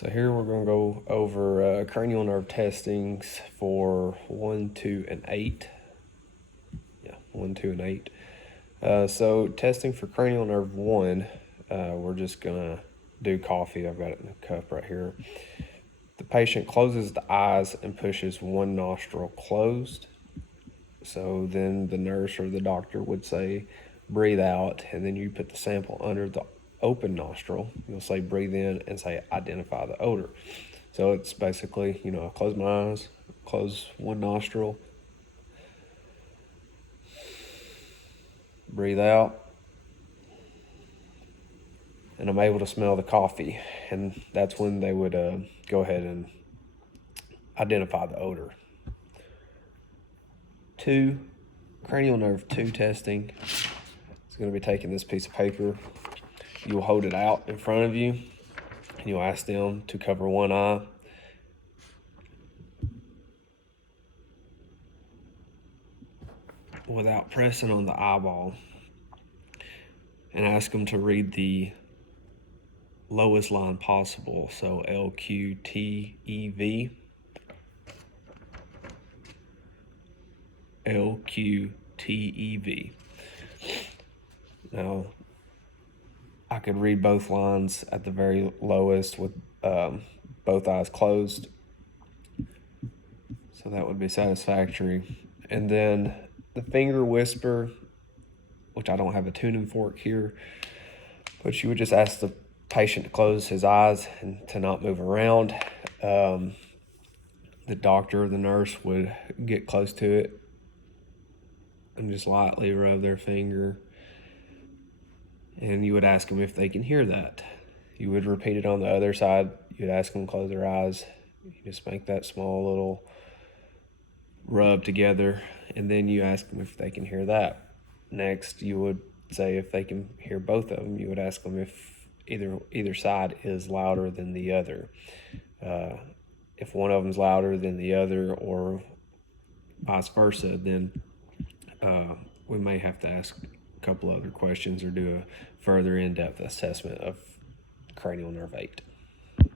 So here we're going to go over cranial nerve testings for 1, 2, and 8. Yeah, 1, 2, and 8. So testing for cranial nerve 1, we're just going to do coffee. I've got it in the cup right here. The patient closes the eyes and pushes one nostril closed. So then the nurse or the doctor would say, breathe out, and then you put the sample under the open nostril. You'll say, breathe in, and say, identify the odor. So it's basically, I close my eyes, close one nostril, breathe out, and I'm able to smell the coffee. And that's when they would go ahead and identify the odor. 2, cranial nerve 2 testing. It's going to be taking this piece of paper. You'll hold it out in front of you, and you'll ask them to cover one eye. Without pressing on the eyeball, and ask them to read the lowest line possible. So LQTEV, LQTEV. Now, I could read both lines at the very lowest with both eyes closed. So that would be satisfactory. And then the finger whisper, which I don't have a tuning fork here, but you would just ask the patient to close his eyes and to not move around. The doctor or the nurse would get close to it and just lightly rub their finger. And you would ask them if they can hear that. You would repeat it on the other side. You'd ask them to close their eyes. You just make that small little rub together, and then you ask them if they can hear that. Next, you would say if they can hear both of them. You would ask them if either side is louder than the other. If one of them's louder than the other, or vice versa, then we may have to ask a couple other questions or do a further in-depth assessment of cranial nerve 8.